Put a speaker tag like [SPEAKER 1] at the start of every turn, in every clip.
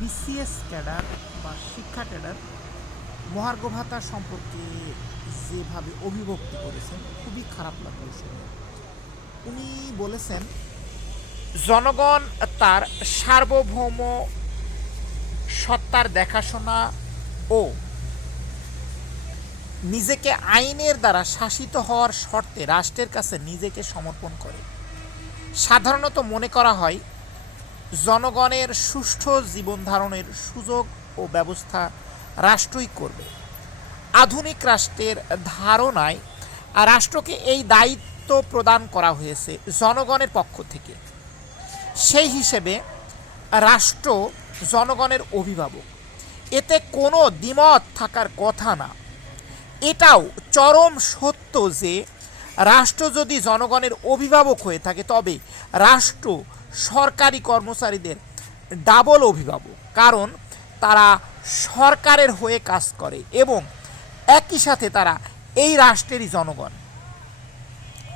[SPEAKER 1] BCS cadre বা শিক্ষা cadre মহার্ঘ ভাতা সম্পর্কে যেভাবে অভিভক্তি করেছেন, খুবই খারাপ শুনে। উনি বলেছেন, জনগণ তার সার্বভৌম সত্তার দেখাশোনা ও নিজেকে আইনের দ্বারা শাসিত হওয়ার শর্তে রাষ্ট্রের কাছে নিজেকে সমর্পণ করে। সাধারণত মনে করা হয় জনগণের সুষ্ঠু জীবন ধারণের সুযোগ ও ব্যবস্থা রাষ্ট্রই করবে। আধুনিক রাষ্ট্রের ধারণায় রাষ্ট্রকে এই দায়িত্ব প্রদান করা হয়েছে জনগণের পক্ষ থেকে। সেই হিসেবে রাষ্ট্র জনগণের অভিভাবক। এতে কোনো দ্বিমত থাকার কথা না। এটাও চরম সত্য যে রাষ্ট্র যদি জনগণের অভিভাবক হয়ে থাকে, তবে রাষ্ট্র সরকারি কর্মচারীদের ডাবল অভিভাবক। কারণ তারা সরকারের হয়ে কাজ করে এবং একই সাথে তারা এই রাষ্ট্রেরই জনগণ।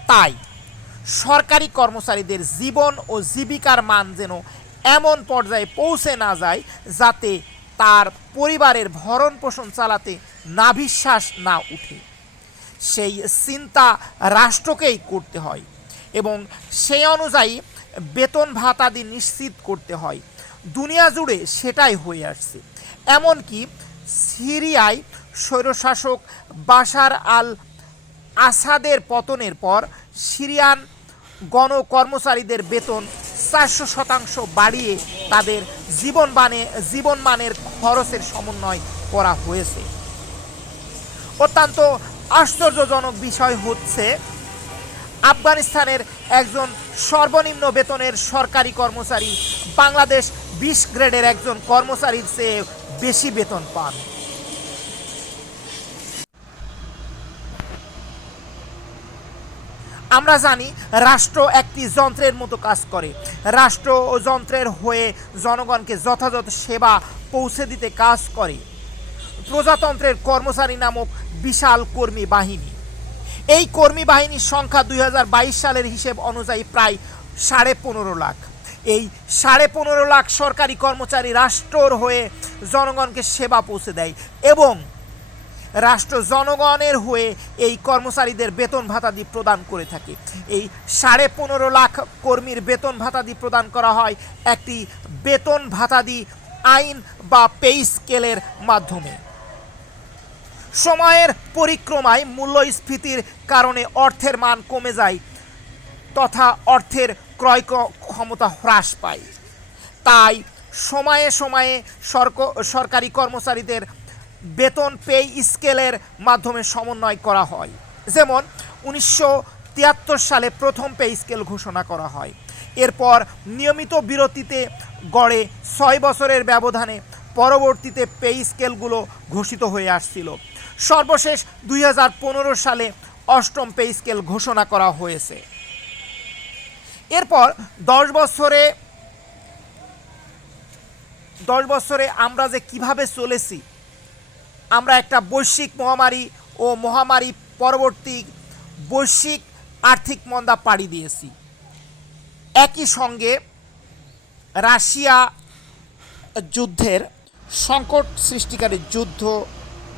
[SPEAKER 1] তাই সরকারি কর্মচারীদের জীবন ও জীবিকার মান যেন এমন পর্যায়ে পৌঁছে না যায়, যাতে তার পরিবারের ভরণ পোষণ চালাতে নাভিশ্বাস না উঠে। সেই চিন্তা রাষ্ট্রকেই করতে হয় এবং সেই অনুযায়ী বেতন ভাতাদি নিশ্চিত করতে হয়। দুনিয়া জুড়ে সেটাই হয়ে আসছে। এমনকি সিরিয়ায় স্বৈরশাসক বাশার আল আসাদের পতনের পর সিরিয়ান গণকর্মচারীদের বেতন চারশো শতাংশ বাড়িয়ে তাদের জীবনমানে জীবনমানের খরচের সমন্বয় করা হয়েছে। অত্যন্ত আশ্চর্যজনক বিষয় হচ্ছে আফগানিস্তানের একজন সর্বনিম্ন বেতনের সরকারি কর্মচারী। বাংলাদেশ বিশ গ্রেডের একজন কর্মচারীর চেয়ে বেশি বেতন পান। আমরা জানি, রাষ্ট্র একটি যন্ত্রের মতো কাজ করে। রাষ্ট্র ও যন্ত্রের হয়ে জনগণকে যথাযথ সেবা পৌঁছে দিতে কাজ করে। প্রজাতন্ত্রের কর্মচারী নামক বিশাল কর্মী বাহিনী। এই কর্মী বাহিনীর সংখ্যা দুই হাজার বাইশ সালের হিসেব অনুযায়ী প্রায় সাড়ে পনেরো লাখ। এই সাড়ে পনেরো লাখ সরকারি কর্মচারী রাষ্ট্রর হয়ে জনগণকে সেবা পৌঁছে দেয় এবং রাষ্ট্র জনগণের হয়ে এই কর্মচারীদের বেতন ভাতাদি প্রদান করে থাকে। এই সাড়ে পনেরো লাখ কর্মীর বেতন ভাতাদি প্রদান করা হয় একটি বেতন ভাতাদি আইন বা পে স্কেলের মাধ্যমে। সময়ের পরিক্রমায় মূল্যস্ফীতির কারণে অর্থের মান কমে যায়, তথা অর্থের ক্রয় ক্ষমতা হ্রাস পায়। তাই সময়ে সময়ে সরক- সরকারি কর্মচারীদের বেতন পে স্কেলের মাধ্যমে সমন্বয় করা হয়। যেমন, উনিশশো তিয়াত্তর সালে প্রথম পে স্কেল ঘোষণা করা হয়। এরপর নিয়মিত বিরতিতে গড়ে ছয় বছরের ব্যবধানে পরবর্তীতে পে স্কেলগুলো ঘোষিত হয়ে আসছিল। সর্বশেষ দুই হাজার পনেরো সালে অষ্টম পে স্কেল ঘোষণা করা হয়েছে। এরপর দশ বছরে দশ বছরে আমরা যে কীভাবে চলেছি, আমরা একটা বৈশ্বিক মহামারী ও মহামারী পরবর্তী বৈশ্বিক আর্থিক মন্দা পাড়ি দিয়েছি। একই সঙ্গে রাশিয়া যুদ্ধের সংকট সৃষ্টিকারী যুদ্ধ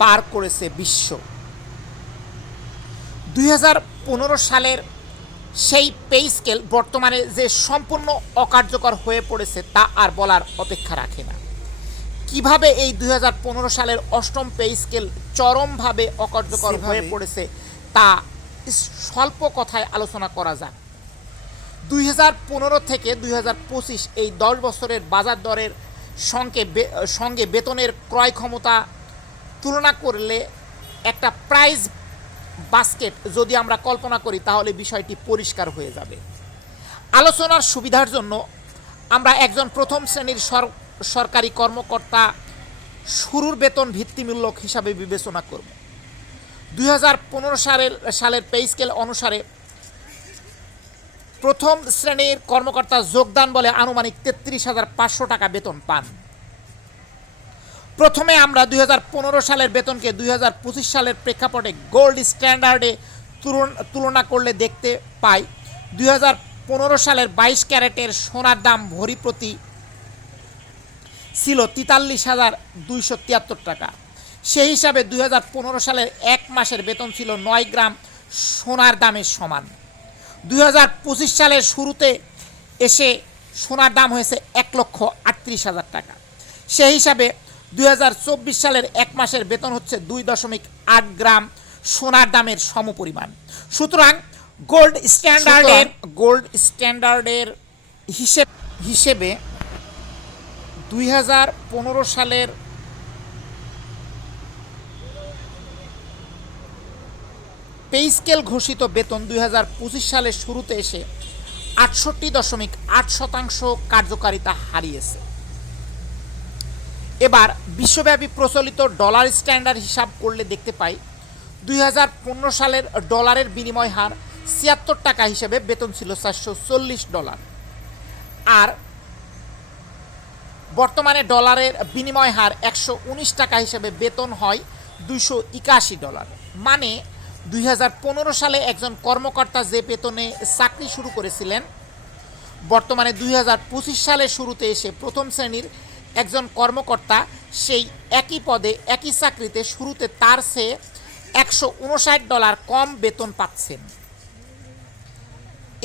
[SPEAKER 1] পার করেছে বিশ্ব। দুই হাজার পনেরো সালের সেই পে স্কেল বর্তমানে যে সম্পূর্ণ অকার্যকর হয়ে পড়েছে তা আর বলার অপেক্ষা রাখে না। কীভাবে এই দুই হাজার পনেরো সালের অষ্টম পে স্কেল চরমভাবে অকার্যকর হয়ে পড়েছে তা স্বল্প কথায় আলোচনা করা যাক। দুই থেকে দুই হাজার পঁচিশ এই দশ বছরের বাজার দরের সঙ্গে সঙ্গে বেতনের ক্রয় ক্ষমতা তুলনা করলে একটা প্রাইজ বাস্কেট যদি আমরা কল্পনা করি, তাহলে বিষয়টি পরিষ্কার হয়ে যাবে। আলোচনার সুবিধার জন্য আমরা একজন প্রথম শ্রেণির সর- সরকারি কর্মকর্তা শুরুর বেতন ভিত্তিমূলক হিসাবে বিবেচনা করব। দুই হাজার পনেরো সালের সালের পে স্কেল অনুসারে প্রথম শ্রেণির কর্মকর্তা যোগদান বলে আনুমানিক তেত্রিশ হাজার পাঁচশো টাকা বেতন পান। প্রথমে আমরা দুই হাজার পনেরো সালের বেতনকে দুই হাজার পঁচিশ সালের প্রেক্ষাপটে গোল্ড স্ট্যান্ডার্ডে তুলনা করলে দেখতে পাই। দুই হাজার পনেরো সালের বাইশ ক্যারেটের সোনার দাম ভরি প্রতি ছিল তেতাল্লিশ হাজার দুইশো তিয়াত্তর টাকা। সেই হিসাবে দুই হাজার পনেরো সালের এক মাসের বেতন ছিল নয় গ্রাম সোনার দামের সমান। দুই হাজার পঁচিশ সালের শুরুতে এসে সোনার দাম হয়েছে এক লক্ষ আটত্রিশ হাজার টাকা। সেই হিসাবে দুই হাজার চব্বিশ সালের এক মাসের বেতন হচ্ছে দুই দশমিক আট গ্রাম সোনার দামের সমপরিমাণ। সুতরাং গোল্ড স্ট্যান্ডার্ডের গোল্ড স্ট্যান্ডার্ডের হিসেব হিসেবে দুই হাজার পনেরো সালের পে স্কেল ঘোষিত বেতন দুই হাজার পঁচিশ সালের শুরুতে এসে আটষট্টি দশমিক আট শতাংশ কার্যকারিতা হারিয়েছে। এবার বিশ্বব্যাপী প্রচলিত ডলার স্ট্যান্ডার্ড হিসাব করলে দেখতে পাই, দুই হাজার পনেরো সালের ডলারের বিনিময় হার ছিয়াত্তর টাকা হিসেবে বেতন ছিল চারশো চল্লিশ ডলার। আর বর্তমানে ডলারের বিনিময় হার একশো উনিশ টাকা হিসেবে বেতন হয় দুইশো একাশি ডলার। মানে দুই হাজার পনেরো সালে একজন কর্মকর্তা যে বেতনে চাকরি শুরু করেছিলেন, বর্তমানে দুই হাজার পঁচিশ সালের শুরুতে এসে প্রথম শ্রেণির একজন কর্মকর্তা সেই একই পদে, একই চাকরিতে, শুরুতে তার সে একশো উনষাট ডলার কম বেতন পাচ্ছেন।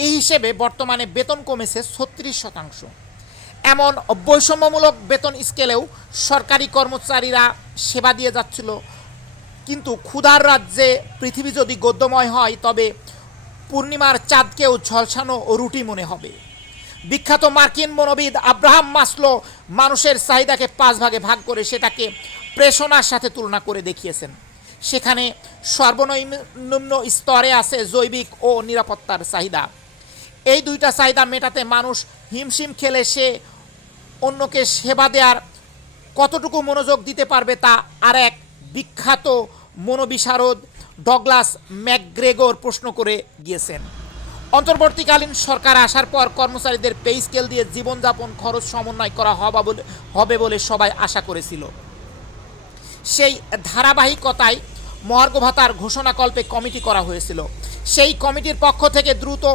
[SPEAKER 1] এই হিসেবে বর্তমানে বেতন কমেছে ছত্রিশ শতাংশ। এমন বৈষম্যমূলক বেতন স্কেলেও সরকারি কর্মচারীরা সেবা দিয়ে যাচ্ছিল। কিন্তু ক্ষুধার রাজ্যে পৃথিবী যদি গদ্যময় হয়, তবে পূর্ণিমার চাঁদকেও ঝলসানো ও রুটি মনে হবে। বিখ্যাত মার্কিন মনোবিদ আব্রাহাম মাসলো মানুষের চাহিদাকে পাঁচ ভাগে ভাগ করে সেটাকে প্রেষণার সাথে তুলনা করে দেখিয়েছেন। সেখানে সর্বনিম্ন স্তরে আছে জৈবিক ও নিরাপত্তার চাহিদা। এই দুইটা চাহিদা মেটাতে মানুষ হিমশিম খেলে সে অন্যকে সেবা দেওয়ার কতটুকু মনোযোগ দিতে পারবে তা আর এক বিখ্যাত মনোবিশারদ ডগলাস ম্যাকগ্রেগর প্রশ্ন করে গিয়েছেন। অন্তর্বর্তীকালীন সরকার আসার পর কর্মচারীদের পে স্কেল দিয়ে জীবনযাপন খরচ সমন্বয় করা হবা বলে, হবে বলে সবাই আশা করেছিল। সেই ধারাবাহিকতায় মর্গ ভাতার ঘোষণাকল্পে কমিটি করা হয়েছিল। সেই কমিটির পক্ষ থেকে দ্রুত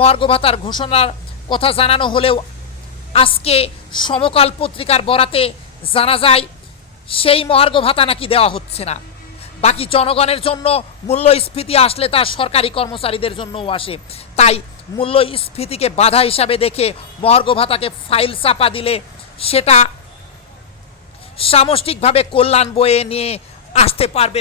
[SPEAKER 1] মর্গ ভাতার ঘোষণার কথা জানানো হলেও আজকে সমকাল পত্রিকার বরাতে জানা যায়, সেই মহার্ঘ ভাতা নাকি দেওয়া হচ্ছে না। বাকি জনগণের জন্য মূল্যস্ফীতি আসলে তা সরকারি কর্মচারীদের জন্যও আসে। তাই মূল্যস্ফীতিকে বাধা হিসাবে দেখে মহর্গ ভাতাকে ফাইল চাপা দিলে সেটা সামষ্টিকভাবে কল্যাণ বয়ে নিয়ে আসতে পারবে